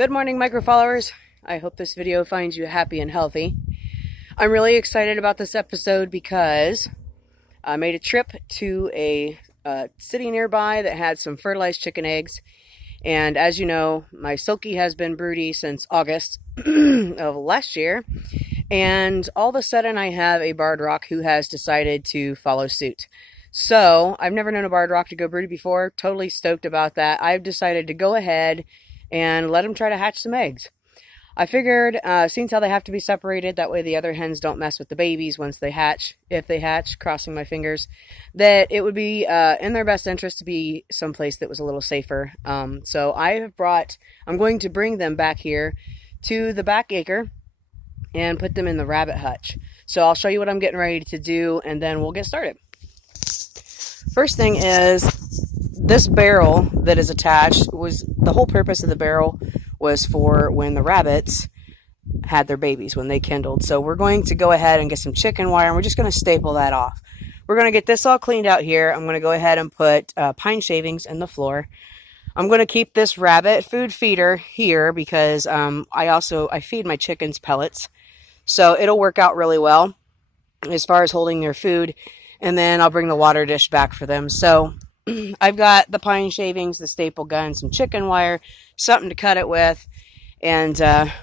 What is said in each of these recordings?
Good morning, micro followers. I hope this video finds you happy and healthy. I'm really excited about this episode because I made a trip to a city nearby that had some fertilized chicken eggs. And as you know, my Silkie has been broody since August of last year. And all of a sudden I have a barred rock who has decided to follow suit. So I've never known a barred rock to go broody before. Totally stoked about that. I've decided to go ahead and let them try to hatch some eggs. I figured, seeing how they have to be separated, that way the other hens don't mess with the babies once they hatch, if they hatch, crossing my fingers, that it would be in their best interest to be someplace that was a little safer. So I'm going to bring them back here to the back acre and put them in the rabbit hutch. So I'll show you what I'm getting ready to do, and then we'll get started. First thing is, this barrel that is attached the whole purpose of the barrel was for when the rabbits had their babies, when they kindled. So we're going to go ahead and get some chicken wire, and we're just going to staple that off. We're going to get this all cleaned out here. I'm going to go ahead and put pine shavings in the floor. I'm going to keep this rabbit food feeder here because I feed my chickens pellets. So it'll work out really well as far as holding their food. And then I'll bring the water dish back for them. So I've got the pine shavings, the staple gun, some chicken wire, something to cut it with. And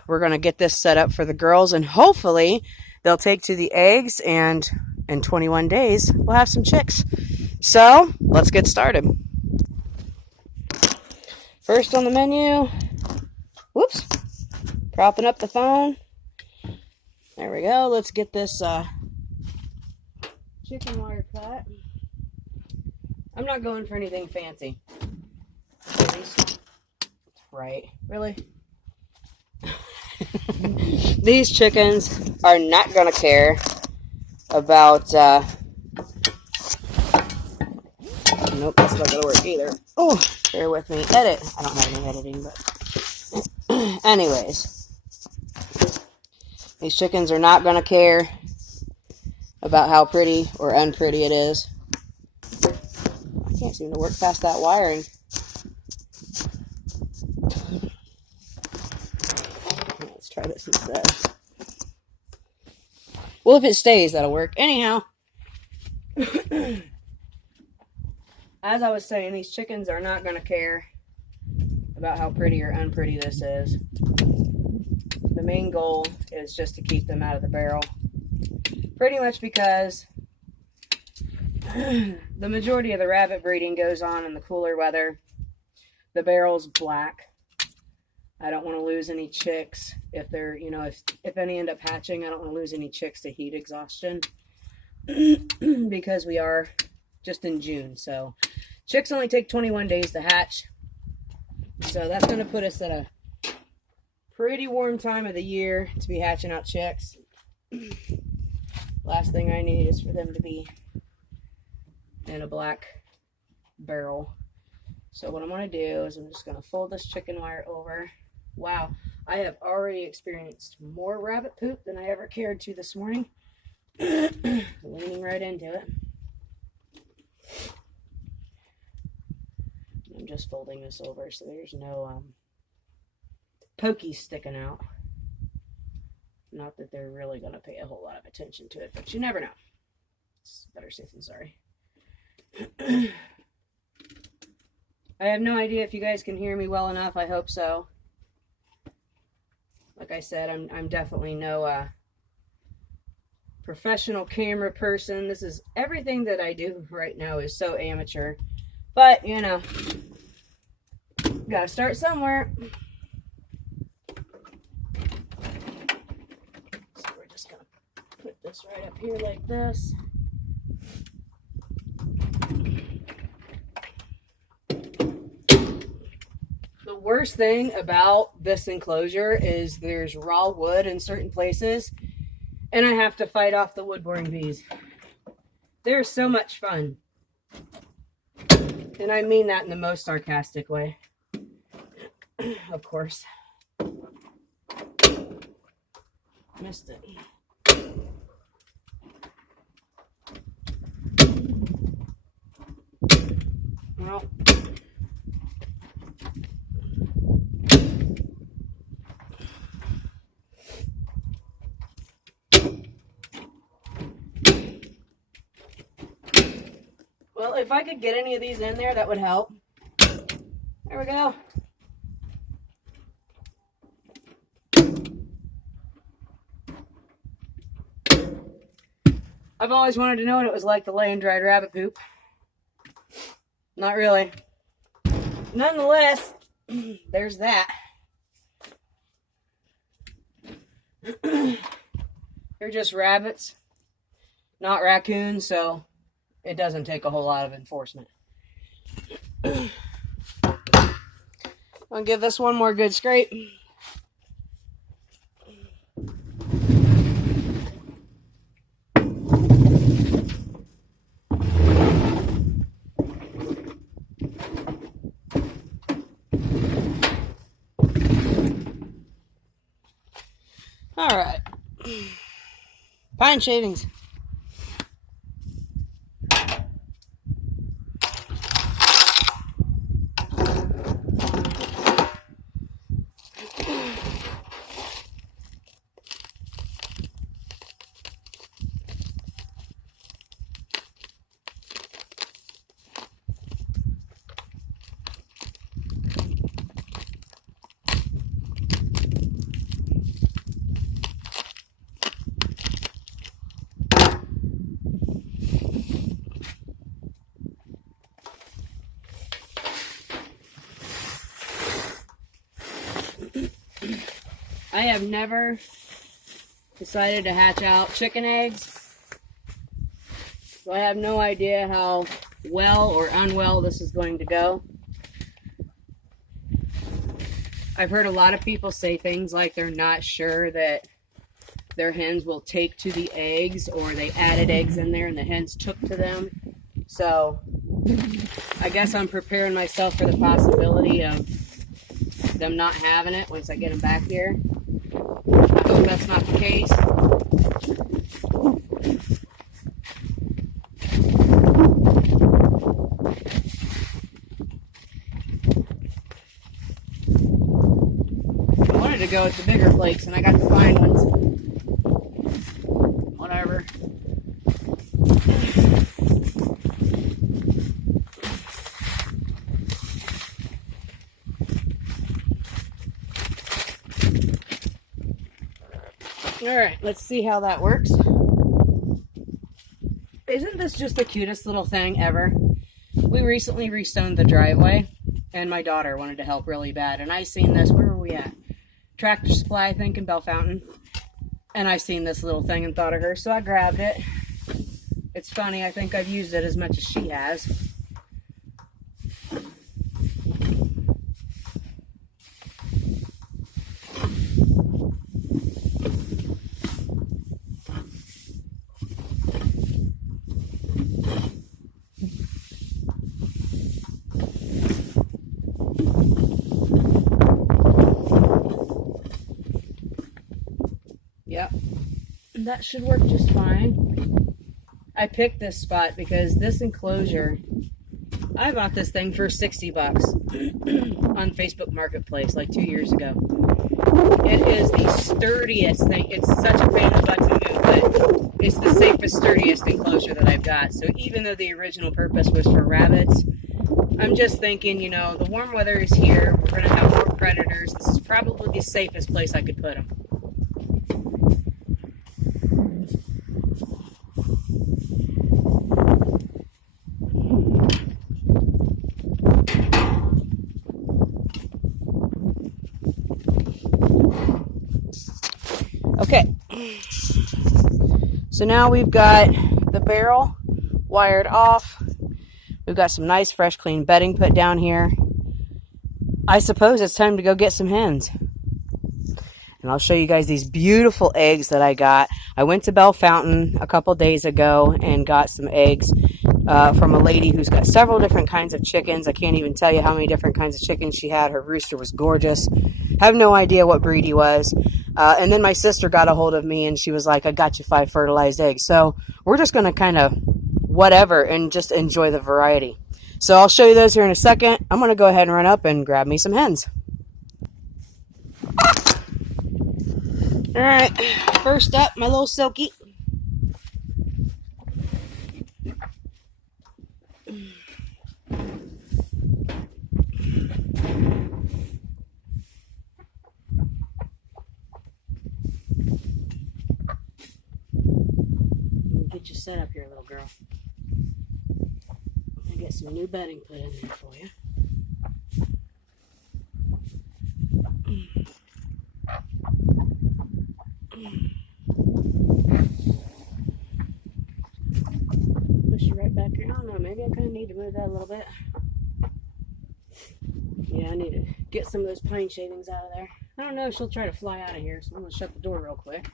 we're going to get this set up for the girls. And hopefully they'll take to the eggs. And in 21 days, we'll have some chicks. So let's get started. First on the menu, whoops, propping up the phone. There we go. Let's get this chicken wire cut. I'm not going for anything fancy. Right, really? These chickens are not going to care about, nope, that's not going to work either. Oh, bear with me. Edit. I don't have any editing, but anyways. These chickens are not going to care about how pretty or unpretty it is. I can't seem to work past that wiring. Let's try this instead. Well, if it stays, that'll work. Anyhow, as I was saying, these chickens are not going to care about how pretty or unpretty this is. The main goal is just to keep them out of the barrel. Pretty much because the majority of the rabbit breeding goes on in the cooler weather. The barrel's black. I don't want to lose any chicks. If they're, if any end up hatching, I don't want to lose any chicks to heat exhaustion because we are just in June. So chicks only take 21 days to hatch. So that's going to put us at a pretty warm time of the year to be hatching out chicks. Last thing I need is for them to be in a black barrel. So what I'm going to do is I'm just going to fold this chicken wire over. Wow, I have already experienced more rabbit poop than I ever cared to this morning. Leaning right into it. I'm just folding this over so there's no pokies sticking out. Not that they're really going to pay a whole lot of attention to it, but you never know. It's better safe than sorry. I have no idea if you guys can hear me well enough. I hope so. Like I said, I'm definitely no professional camera person. This is everything that I do right now is so amateur. But, gotta start somewhere. So we're just gonna put this right up here like this. The worst thing about this enclosure is there's raw wood in certain places, and I have to fight off the wood-boring bees. They're so much fun. And I mean that in the most sarcastic way. Of course. Missed it. Well, Well, if I could get any of these in there, that would help. There we go. I've always wanted to know what it was like to lay in dried rabbit poop. Not really. Nonetheless, there's that. They're just rabbits, not raccoons, so it doesn't take a whole lot of enforcement. I'll give this one more good scrape. All right, pine shavings. I have never decided to hatch out chicken eggs, so I have no idea how well or unwell this is going to go. I've heard a lot of people say things like they're not sure that their hens will take to the eggs, or they added eggs in there and the hens took to them. So I guess I'm preparing myself for the possibility of them not having it once I get them back here. I hope that's not the case. I wanted to go with the bigger flakes and I got the fine ones. Whatever. Alright, let's see how that works. Isn't this just the cutest little thing ever? We recently restoned the driveway, and my daughter wanted to help really bad. And I seen this, where were we at? Tractor Supply, I think, in Bellefontaine. And I seen this little thing and thought of her, so I grabbed it. It's funny, I think I've used it as much as she has. Yep, that should work just fine. I picked this spot because this enclosure, I bought this thing for 60 bucks on Facebook Marketplace like 2 years ago. It is the sturdiest thing. It's such a pain in the butt to move, but it's the safest, sturdiest enclosure that I've got. So even though the original purpose was for rabbits, I'm just thinking, you know, the warm weather is here. We're going to have more predators. This is probably the safest place I could put them. Okay, so now we've got the barrel wired off. We've got some nice, fresh, clean bedding put down here. I suppose it's time to go get some hens. And I'll show you guys these beautiful eggs that I got. I went to Bellefontaine a couple days ago and got some eggs from a lady who's got several different kinds of chickens. I can't even tell you how many different kinds of chickens she had. Her rooster was gorgeous. Have no idea what breed he was. And then my sister got a hold of me and she was like, I got you 5 fertilized eggs. So we're just going to kind of whatever and just enjoy the variety. So I'll show you those here in a second. I'm going to go ahead and run up and grab me some hens. All right, first up, my little Silky. set up here, little girl. I'm gonna get some new bedding put in there for you. Push you right back here. I don't know, maybe I kind of need to move that a little bit. Yeah, I need to get some of those pine shavings out of there. I don't know if she'll try to fly out of here, so I'm going to shut the door real quick.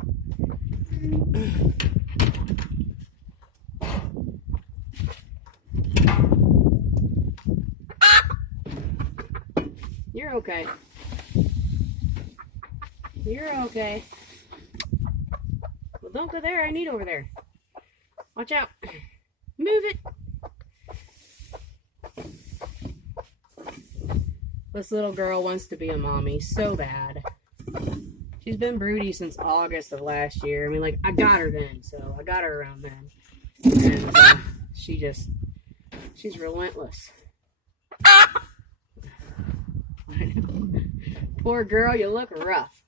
You're okay. You're okay. Well, don't go there. I need over there. Watch out. Move it. This little girl wants to be a mommy so bad. She's been broody since August of last year. I mean, like, I got her then, so I got her around then. And she's relentless. Poor girl, you look rough.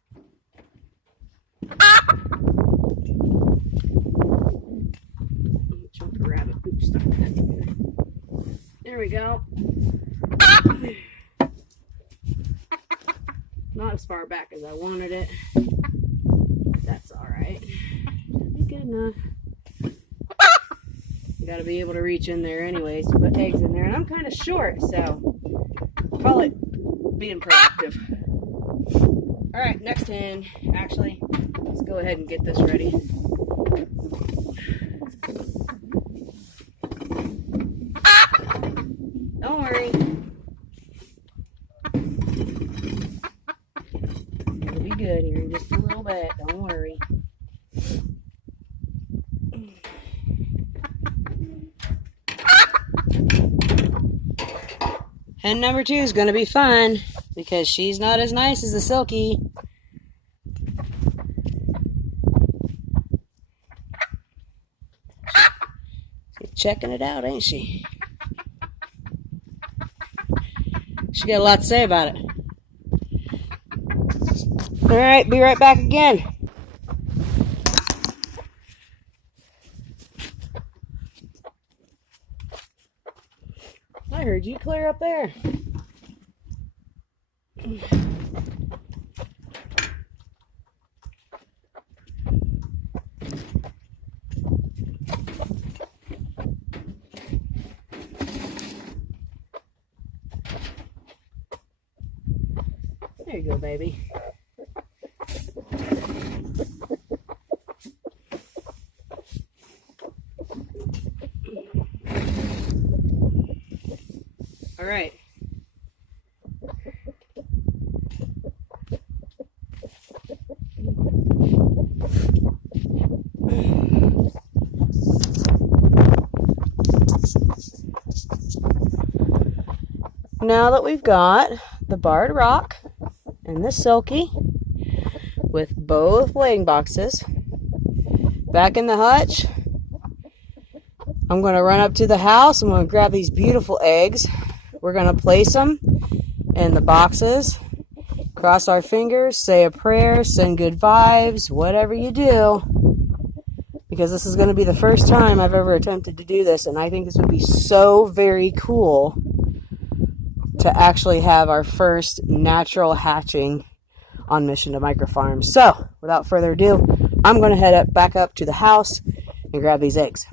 Jump a rabbit. Oops, stop that. There we go. Not as far back as I wanted it. That's alright. Should be good enough. You gotta be able to reach in there anyways to put eggs in there. And I'm kind of short, so call it being proactive. Alright, next hen. Actually, let's go ahead and get this ready. Don't worry. It'll be good here in just a little bit. Don't worry. Hen number 2 is going to be fun because she's not as nice as the Silky. She's checking it out, ain't she? She got a lot to say about it. Alright, be right back again. I heard you clear up there. There you go, baby. All right. Now that we've got the Barred Rock and the Silky with both laying boxes back in the hutch, I'm going to run up to the house. I'm going to grab these beautiful eggs. We're going to place them in the boxes, cross our fingers, say a prayer, send good vibes, whatever you do, because this is going to be the first time I've ever attempted to do this, and I think this would be so very cool to actually have our first natural hatching on Mission to Microfarm. So, without further ado, I'm going to head back up to the house and grab these eggs.